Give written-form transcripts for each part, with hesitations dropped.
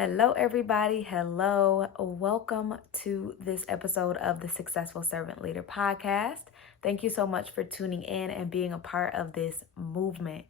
Hello, everybody. Hello. Welcome to this episode of the Successful Servant Leader podcast. Thank you so much for tuning in and being a part of this movement.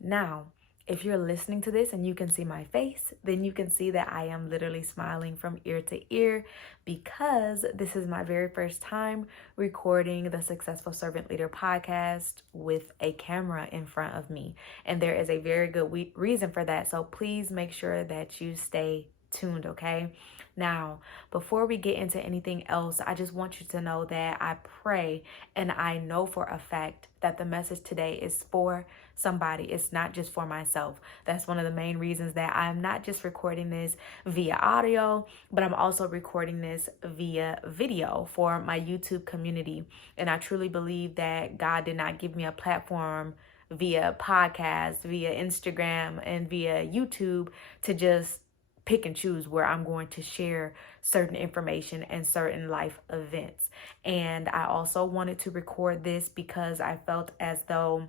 Now, if you're listening to this and you can see my face, then you can see that I am literally smiling from ear to ear because this is my very first time recording the Successful Servant Leader podcast with a camera in front of me. And there is a very good reason for that. So please make sure that you stay tuned, okay? Now, before we get into anything else, I just want you to know that I pray and I know for a fact that the message today is for somebody. It's not just for myself. That's one of the main reasons that I'm not just recording this via audio, but I'm also recording this via video for my YouTube community. And I truly believe that God did not give me a platform via podcast, via Instagram, and via YouTube to just pick and choose where I'm going to share certain information and certain life events. And I also wanted to record this because I felt as though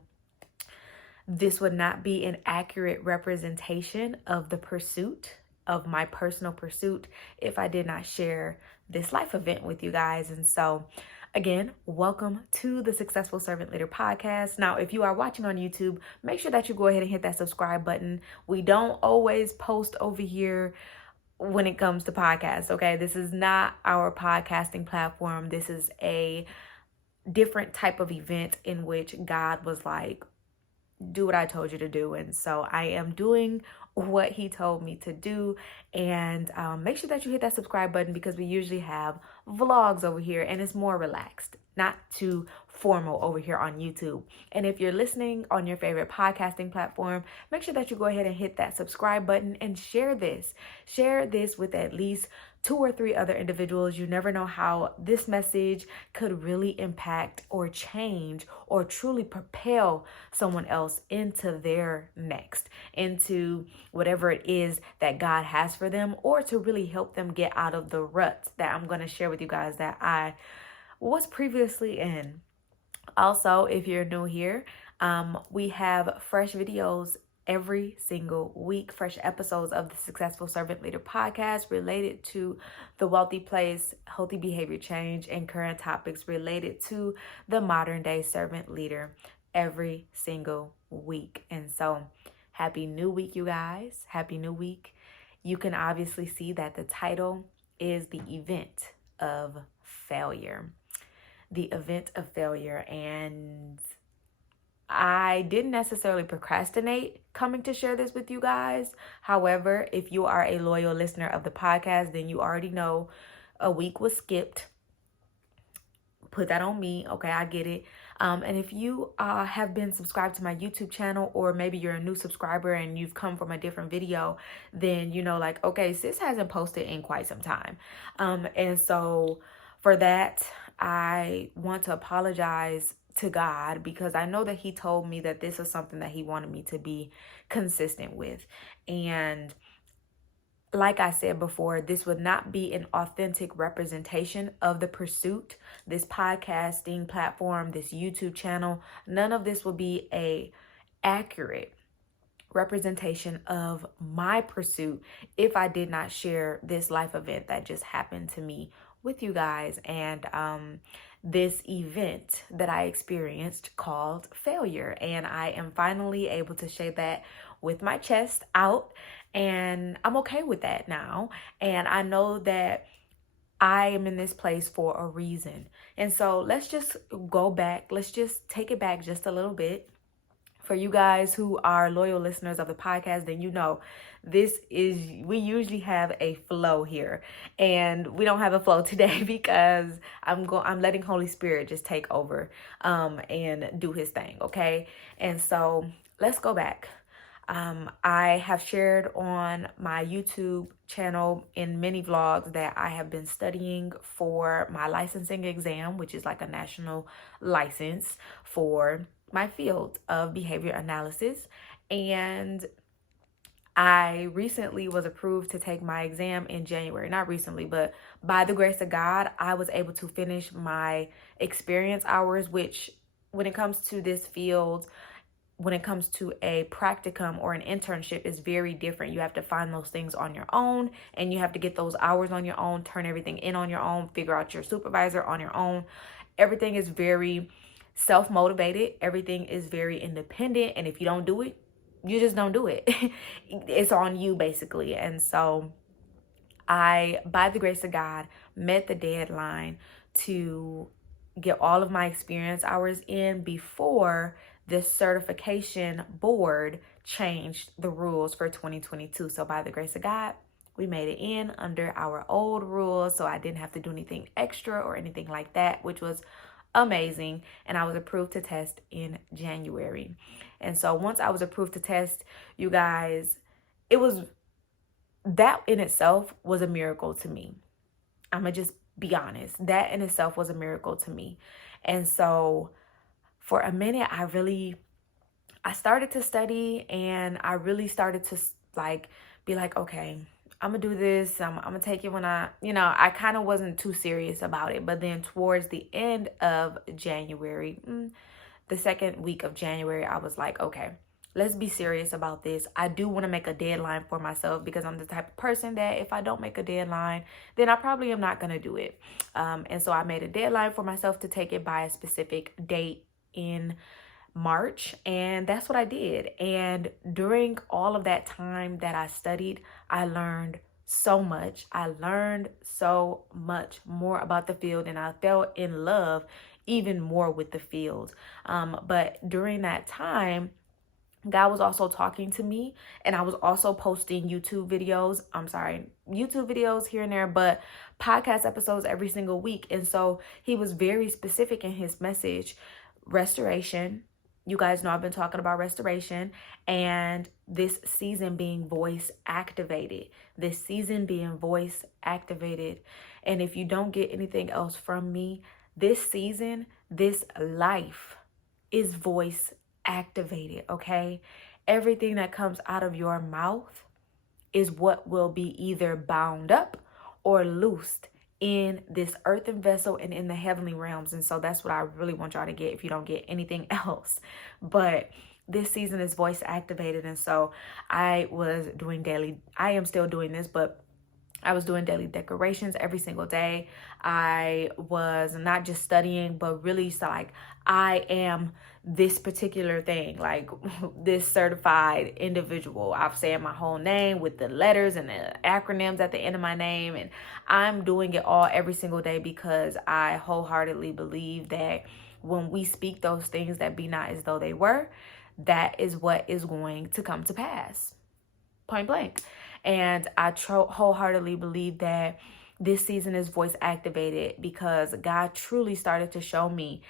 this would not be an accurate representation of the pursuit, of my personal pursuit, if I did not share this life event with you guys. And so again, welcome to the Successful Servant Leader podcast. Now, if you are watching on YouTube, make sure that you go ahead and hit that subscribe button. We don't always post over here when it comes to podcasts, okay? This is not our podcasting platform. This is a different type of event in which God was like, do what I told you to do. And so I am doing what he told me to do. And make sure that you hit that subscribe button because we usually have vlogs over here and it's more relaxed, not too formal over here on YouTube. And if you're listening on your favorite podcasting platform, make sure that you go ahead and hit that subscribe button and share this. Share this with at least 2 or 3 other individuals. You never know how this message could really impact or change or truly propel someone else into their next, into whatever it is that God has for them, or to really help them get out of the rut that I'm going to share with you guys that I was previously in. Also, if you're new here, we have fresh videos every single week, fresh episodes of the Successful Servant Leader podcast related to the wealthy place, healthy behavior change, and current topics related to the modern day servant leader every single week. And so happy new week, you guys. Happy new week. You can obviously see that the title is the event of failure. The event of failure. And I didn't necessarily procrastinate coming to share this with you guys. However, if you are a loyal listener of the podcast, then you already know a week was skipped. Put that on me. Okay, I get it. And if you have been subscribed to my YouTube channel, or maybe you're a new subscriber and you've come from a different video, then you know, like, okay, sis hasn't posted in quite some time. And so for that, I want to apologize to God because I know that he told me that this is something that he wanted me to be consistent with. And like I said before, this would not be an authentic representation of the pursuit, this podcasting platform, this YouTube channel. None of this will be a accurate representation of my pursuit if I did not share this life event that just happened to me with you guys, and this event that I experienced called failure. And I am finally able to share that with my chest out, and I'm okay with that now. And I know that I am in this place for a reason. And so let's just go back. Let's just take it back just a little bit. For you guys who are loyal listeners of the podcast, then you know we usually have a flow here, and we don't have a flow today because I'm letting Holy Spirit just take over and do his thing, okay? And so let's go back. I have shared on my YouTube channel in many vlogs that I have been studying for my licensing exam, which is like a national license for my field of behavior analysis. And I recently was approved to take my exam in January. Not recently, but by the grace of God, I was able to finish my experience hours, which when it comes to this field, when it comes to a practicum or an internship, is very different. You have to find those things on your own, and you have to get those hours on your own, turn everything in on your own, figure out your supervisor on your own. Everything is very self-motivated. Everything is very independent. And if you don't do it, you just don't do it. It's on you, basically. And so I, by the grace of God, met the deadline to get all of my experience hours in before this certification board changed the rules for 2022. So by the grace of God, we made it in under our old rules. So I didn't have to do anything extra or anything like that, which was amazing. And I was approved to test in January. And so once I was approved to test, you guys, it was, that in itself was a miracle to me. I'm gonna just be honest. That in itself was a miracle to me. And so for a minute, I started to study, and I really started to be like, okay, I'm gonna do this. I'm gonna take it when I kind of wasn't too serious about it. But then towards the end of January, the second week of January, I was like, okay, let's be serious about this. I do want to make a deadline for myself, because I'm the type of person that if I don't make a deadline, then I probably am not going to do it. And so I made a deadline for myself to take it by a specific date in March, and that's what I did. And during all of that time that I studied, I learned so much. I learned so much more about the field, and I fell in love even more with the field. But during that time, God was also talking to me, and I was also posting YouTube videos here and there, but podcast episodes every single week. And so he was very specific in his message. Restoration. You guys know I've been talking about restoration, and this season being voice activated. And if you don't get anything else from me, this season, this life is voice activated, okay? Everything that comes out of your mouth is what will be either bound up or loosed in this earthen vessel and in the heavenly realms. And so that's what I really want y'all to get if you don't get anything else. But this season is voice activated. And so I am still doing this, but I was doing daily declarations every single day. I was not just studying, but really I am this particular thing, like this certified individual. I've said my whole name with the letters and the acronyms at the end of my name. And I'm doing it all every single day, because I wholeheartedly believe that when we speak those things that be not as though they were, that is what is going to come to pass. Point blank. And I wholeheartedly believe that this season is voice activated, because God truly started to show me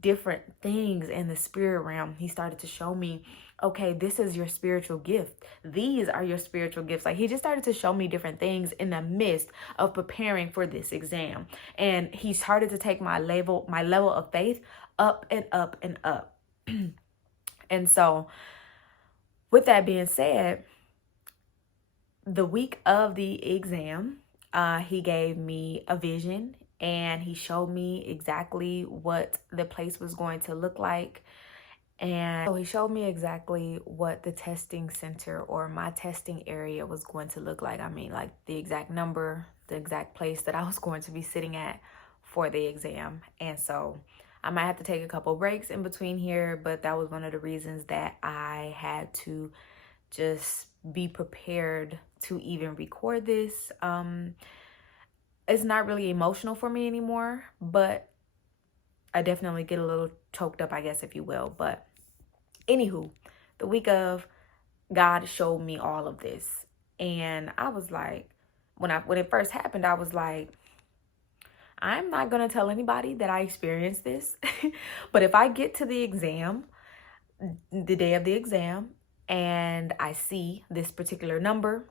different things in the spirit realm. He started to show me, okay, this is your spiritual gift. These are your spiritual gifts. Like, he just started to show me different things in the midst of preparing for this exam. And he started to take my level of faith up and up and up. And so with that being said, the week of the exam, he gave me a vision, and he showed me exactly what the place was going to look like. And so he showed me exactly what the testing center or my testing area was going to look like. I mean, like the exact number, the exact place that I was going to be sitting at for the exam. And so I might have to take a couple breaks in between here, but that was one of the reasons that I had to just be prepared to even record this. It's not really emotional for me anymore, but I definitely get a little choked up, I guess, if you will. But anywho, the week of, God showed me all of this. And I was like, when it first happened, I was like, I'm not going to tell anybody that I experienced this. But if I get to the exam, the day of the exam, and I see this particular number,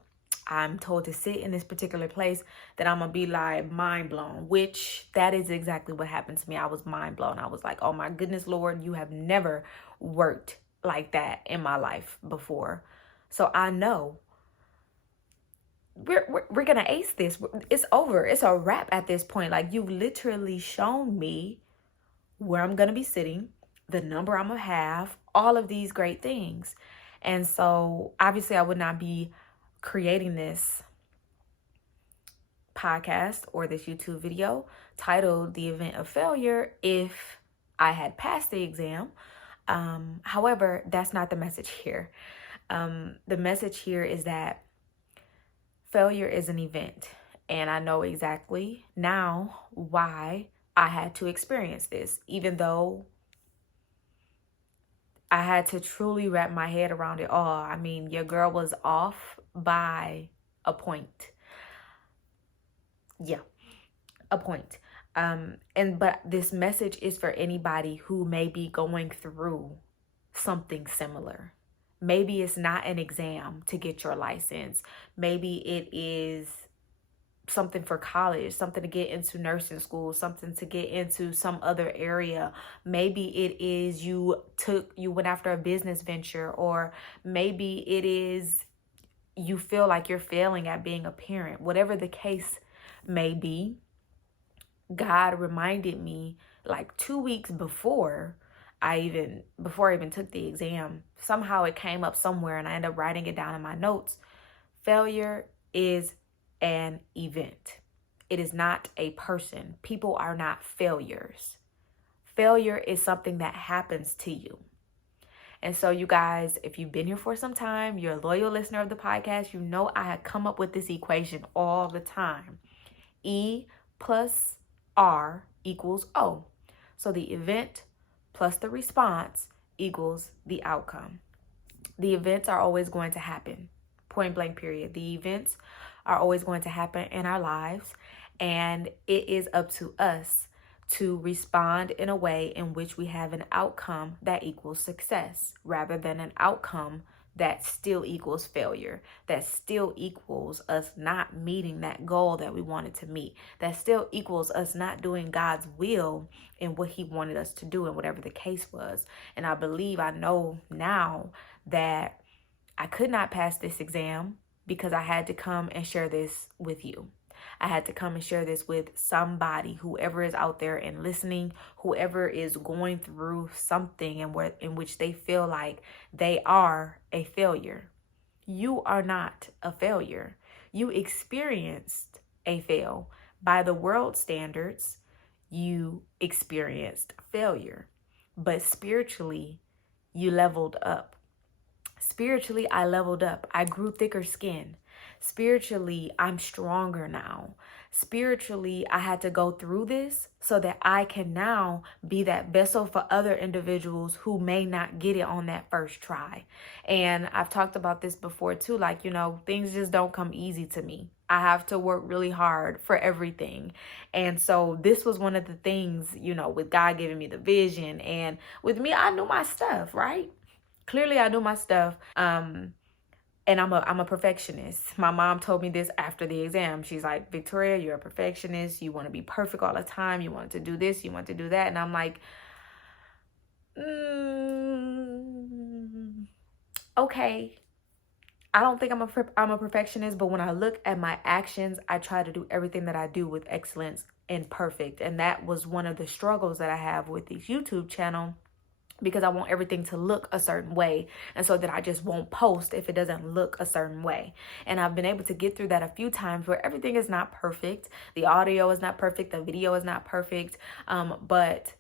I'm told to sit in this particular place, that I'm gonna be like mind blown, which that is exactly what happened to me. I was mind blown. I was like, oh my goodness, Lord, you have never worked like that in my life before. So I know we're gonna ace this. It's over. It's a wrap at this point. Like, you've literally shown me where I'm gonna be sitting, the number I'm gonna have, all of these great things. And so obviously I would not be creating this podcast or this YouTube video titled The Event of Failure if I had passed the exam. However, that's not the message here. The message here is that failure is an event, and I know exactly now why I had to experience this, even though I had to truly wrap my head around it all. I mean, your girl was off by a point. Yeah, a point. But this message is for anybody who may be going through something similar. Maybe it's not an exam to get your license. Maybe it is something for college, something to get into nursing school, something to get into some other area. Maybe it is you went after a business venture, or maybe it is you feel like you're failing at being a parent. Whatever the case may be, God reminded me like 2 weeks before I even took the exam. Somehow it came up somewhere and I ended up writing it down in my notes. Failure is an event. It is not a person. People are not failures. Failure is something that happens to you. And so you guys, if you've been here for some time, you're a loyal listener of the podcast, you know I had come up with this equation all the time. E plus R equals O. So the event plus the response equals the outcome. The events are always going to happen. Point blank period. The events are always going to happen in our lives, and it is up to us to respond in a way in which we have an outcome that equals success, rather than an outcome that still equals failure, that still equals us not meeting that goal that we wanted to meet, that still equals us not doing God's will in what he wanted us to do, and whatever the case was. And I know now that I could not pass this exam because I had to come and share this with you. I had to come and share this with somebody, whoever is out there and listening, whoever is going through something in which they feel like they are a failure. You are not a failure. You experienced a fail. By the world standards, you experienced failure. But spiritually, you leveled up. Spiritually, I leveled up. I grew thicker skin. Spiritually, I'm stronger now. Spiritually, I had to go through this so that I can now be that vessel for other individuals who may not get it on that first try. And I've talked about this before too, like, things just don't come easy to me. I have to work really hard for everything. And so this was one of the things, with God giving me the vision, and with me, I knew my stuff, right? Clearly, I knew my stuff. And I'm a perfectionist. My mom told me this after the exam. She's like, Victoria, you're a perfectionist. You want to be perfect all the time. You want to do this. You want to do that. And I'm like, okay. I don't think I'm a perfectionist, but when I look at my actions, I try to do everything that I do with excellence and perfect. And that was one of the struggles that I have with this YouTube channel, because I want everything to look a certain way, and so that I just won't post if it doesn't look a certain way. And I've been able to get through that a few times where everything is not perfect. The audio is not perfect. The video is not perfect. But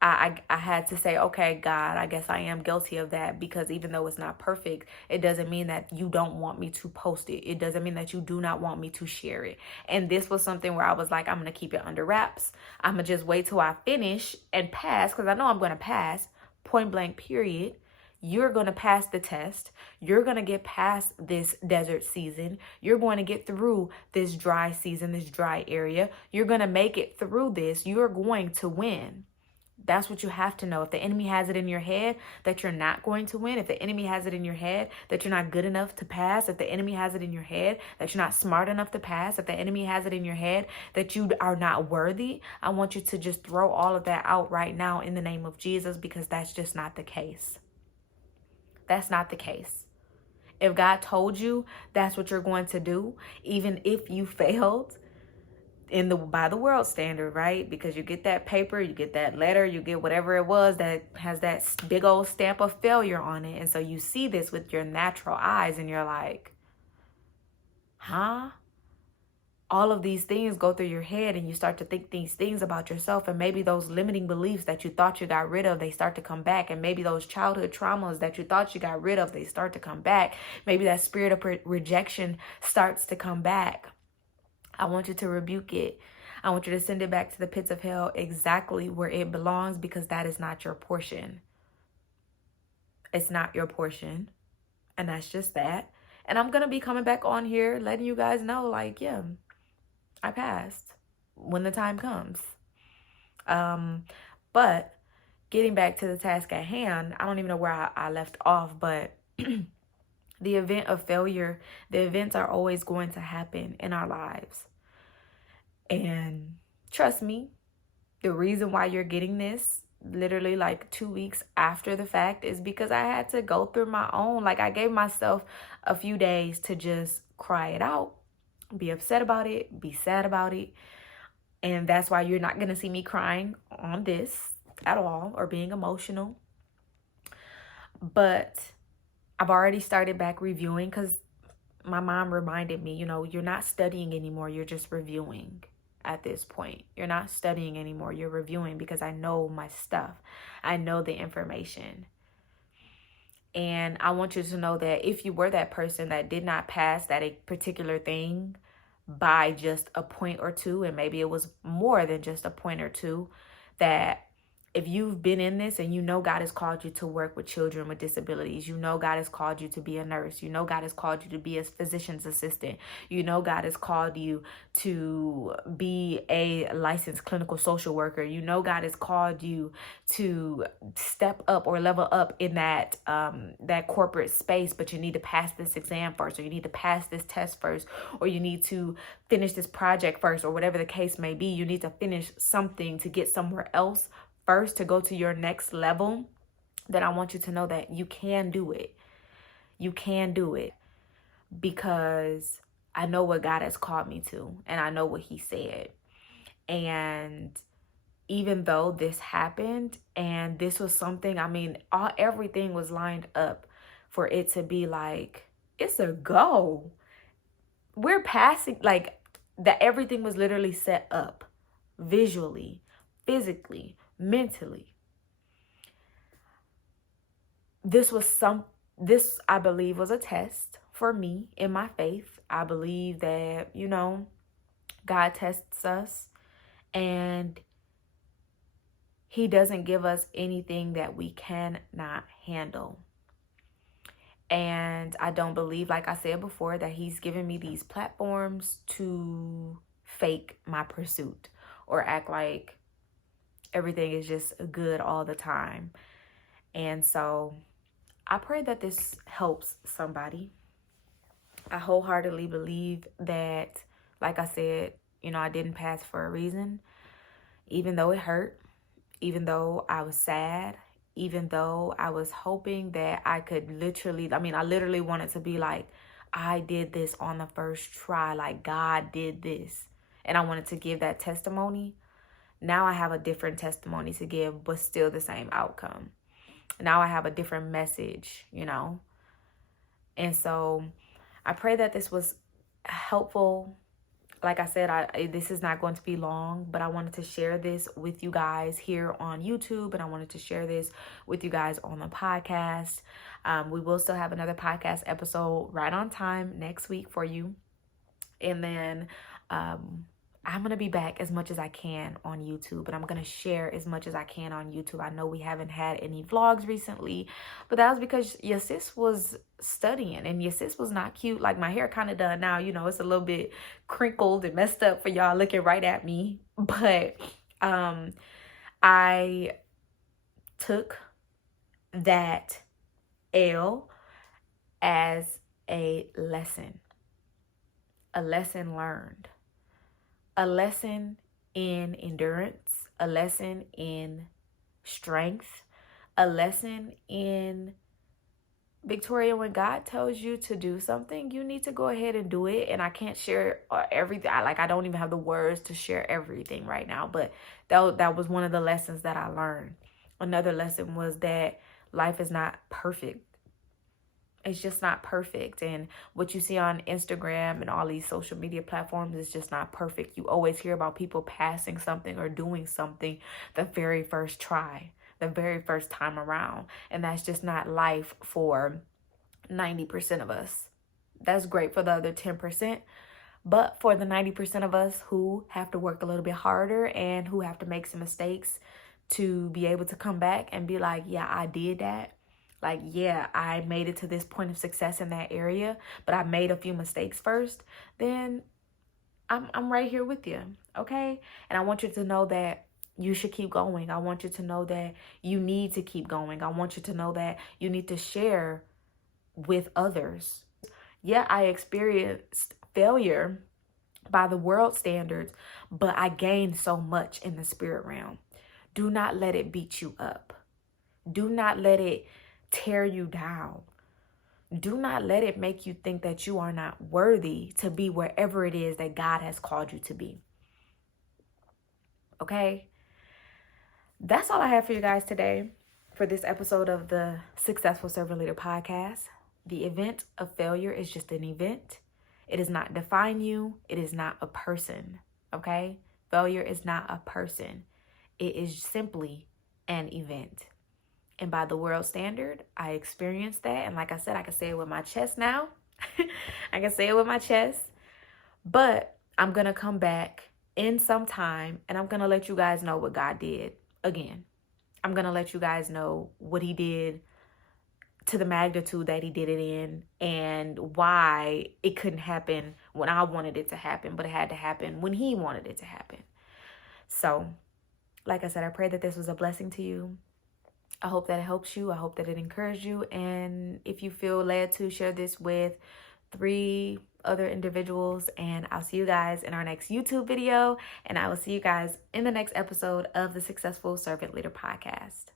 I had to say, okay, God, I guess I am guilty of that, because even though it's not perfect, it doesn't mean that you don't want me to post it. It doesn't mean that you do not want me to share it. And this was something where I was like, I'm going to keep it under wraps. I'm going to just wait till I finish and pass, because I know I'm going to pass. Point blank period. You're going to pass the test. You're going to get past this desert season. You're going to get through this dry season, this dry area. You're going to make it through this. You're going to win. That's what you have to know. If the enemy has it in your head that you're not going to win, if the enemy has it in your head that you're not good enough to pass, if the enemy has it in your head that you're not smart enough to pass, if the enemy has it in your head that you are not worthy, I want you to just throw all of that out right now in the name of Jesus, because that's just not the case. That's not the case. If God told you that's what you're going to do, even if you failed, by the world standard, right? Because you get that paper, you get that letter, you get whatever it was that has that big old stamp of failure on it. And so you see this with your natural eyes and you're like, huh? All of these things go through your head and you start to think these things about yourself, and maybe those limiting beliefs that you thought you got rid of, they start to come back. And maybe those childhood traumas that you thought you got rid of, they start to come back. Maybe that spirit of rejection starts to come back. I want you to rebuke it. I want you to send it back to the pits of hell exactly where it belongs, because that is not your portion. It's not your portion. And that's just that. And I'm going to be coming back on here letting you guys know, like, yeah, I passed when the time comes. But getting back to the task at hand, I don't even know where I left off, but the event of failure, the events are always going to happen in our lives. And trust me, the reason why you're getting this literally like 2 weeks after the fact is because I had to go through my own, like I gave myself a few days to just cry it out, be upset about it, be sad about it. And that's why you're not going to see me crying on this at all or being emotional. But I've already started back reviewing, because my mom reminded me, you're not studying anymore. You're just reviewing at this point. You're not studying anymore. You're reviewing, because I know my stuff. I know the information. And I want you to know that if you were that person that did not pass that a particular thing by just a point or two, and maybe it was more than just a point or two, that if you've been in this and God has called you to work with children with disabilities, God has called you to be a nurse, God has called you to be a physician's assistant, God has called you to be a licensed clinical social worker, God has called you to step up or level up in that corporate space, but you need to pass this exam first, or you need to pass this test first, or you need to finish this project first, or whatever the case may be. You need to finish something to get somewhere else first, to go to your next level. Then I want you to know that you can do it. You can do it, because I know what God has called me to, and I know what He said. And even though this happened, and this was something, everything was lined up for it to be like, it's a go. We're passing, like, that everything was literally set up visually, physically, mentally. This I believe was a test for me in my faith. I believe that, God tests us, and He doesn't give us anything that we cannot handle. And I don't believe, like I said before, that He's given me these platforms to fake my pursuit or act like everything is just good all the time. And so I pray that this helps somebody. I wholeheartedly believe that, like I said, I didn't pass for a reason, even though it hurt, even though I was sad, even though I was hoping that I could I literally wanted to be like, I did this on the first try, like God did this. And I wanted to give that testimony. Now I have a different testimony to give, but still the same outcome. Now I have a different message, And so I pray that this was helpful. Like I said, this is not going to be long, but I wanted to share this with you guys here on YouTube, and I wanted to share this with you guys on the podcast. We will still have another podcast episode right on time next week for you. And then I'm going to be back as much as I can on YouTube, and I'm going to share as much as I can on YouTube. I know we haven't had any vlogs recently, but that was because your sis was studying, and your sis was not cute. Like, my hair kind of done now, it's a little bit crinkled and messed up for y'all looking right at me. But I took that L as a lesson learned. A lesson in endurance, a lesson in strength, a lesson in Victoria, when God tells you to do something, you need to go ahead and do it. And I can't share everything. I don't even have the words to share everything right now. But that was one of the lessons that I learned. Another lesson was that life is not perfect. It's just not perfect. And what you see on Instagram and all these social media platforms is just not perfect. You always hear about people passing something or doing something the very first try, the very first time around. And that's just not life for 90% of us. That's great for the other 10%. But for the 90% of us who have to work a little bit harder and who have to make some mistakes to be able to come back and be like, yeah, I did that. Like, yeah, I made it to this point of success in that area, but I made a few mistakes first, then I'm right here with you, okay? And I want you to know that you should keep going. I want you to know that you need to keep going. I want you to know that you need to share with others. Yeah, I experienced failure by the world standards, but I gained so much in the spirit realm. Do not let it beat you up. Do not let it tear you down. Do not let it make you think that you are not worthy to be wherever it is that God has called you to be. Okay? That's all I have for you guys today for this episode of the Successful Servant Leader podcast. The event of failure is just an event. It does not define you. It is not a person. Okay? Failure is not a person. It is simply an event. And by the world standard, I experienced that. And like I said, I can say it with my chest now. I can say it with my chest. But I'm going to come back in some time and I'm going to let you guys know what God did again. I'm going to let you guys know what he did to the magnitude that he did it in and why it couldn't happen when I wanted it to happen, but it had to happen when he wanted it to happen. So, like I said, I pray that this was a blessing to you. I hope that it helps you. I hope that it encouraged you. And if you feel led to, share this with 3 other individuals. And I'll see you guys in our next YouTube video. And I will see you guys in the next episode of the Successful Servant Leader podcast.